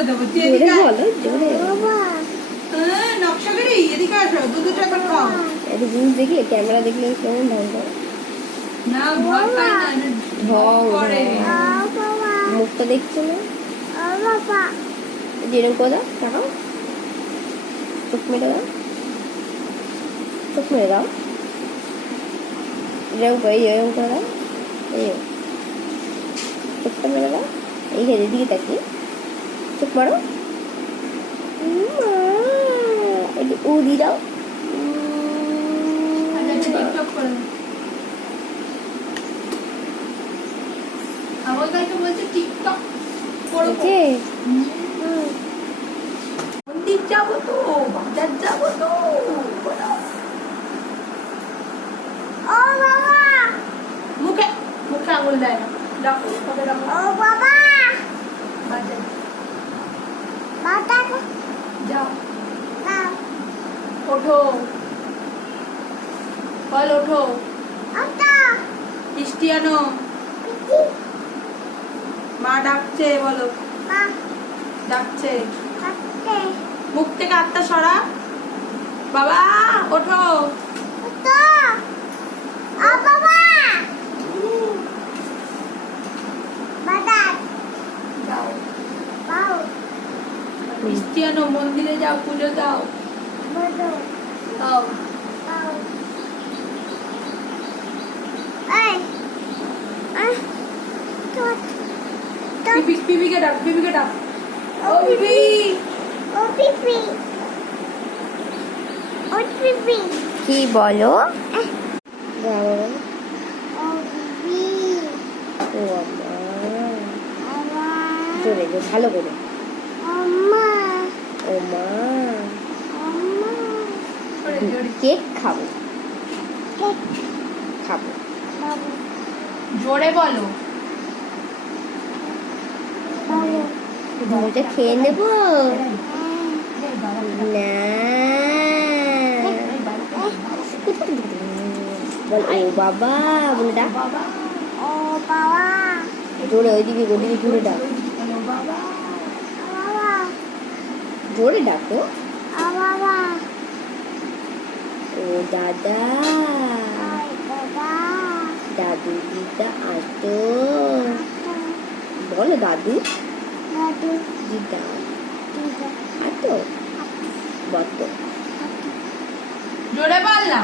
পয়সা দেবো, বলো জোরে নকশা করি। এদিকে আসো, দুটো টাকা খাও। এটা জিনিস দেখি, ক্যামেরা দেখলে কেমন ঢং করে না, ভয় পাই না, ঢং করে। মুখটা দেখছো না? যেরকম করে দাও, তাকাও, চোখ মেরে দাও, চোখ মেরে দাও, এরকম করে, এরকম করে দাও, এই চোখটা মেরে দাও, এই হেঁটে দিকে তাকিয়ে চোখ মারো, একটু উড়ি দাও। টিকটক করে আমার কাছে বলছে টিকটক করছে। মন্দির যাবো তো, বাজার যাবো তো। মুখে মুখে আঙুল দেয় না। ডাকো, কবে ডাকো? বাজার যাও, ওঠো, বল ওঠো, মিষ্টি আনো। মা ডাকছে, বলো ডাকছে। মুখ থেকে আত্মা সরা। বাবা ওঠো, যাও, মিষ্টি আনো, মন্দিরে যাও, পুজো দাও। দাও। পিপিকে ডাক, পিপিকে ডাক। ও পিপি, কি বলো? জোরে জোরে, ভালো করে। ও মা, কেক খাবো, খাবো, জোরে বলো। ওটা খেয়ে নেবো না, বল ও বাবা বলে ডাক, জোরে ওইদিকে ওদিকে ঘুরে ডাক, জোরে ডাকো। ও দাদা, দাদু দিদা আসতো, বলো দাদু দিদা আসতো, বলো জোরে বল না।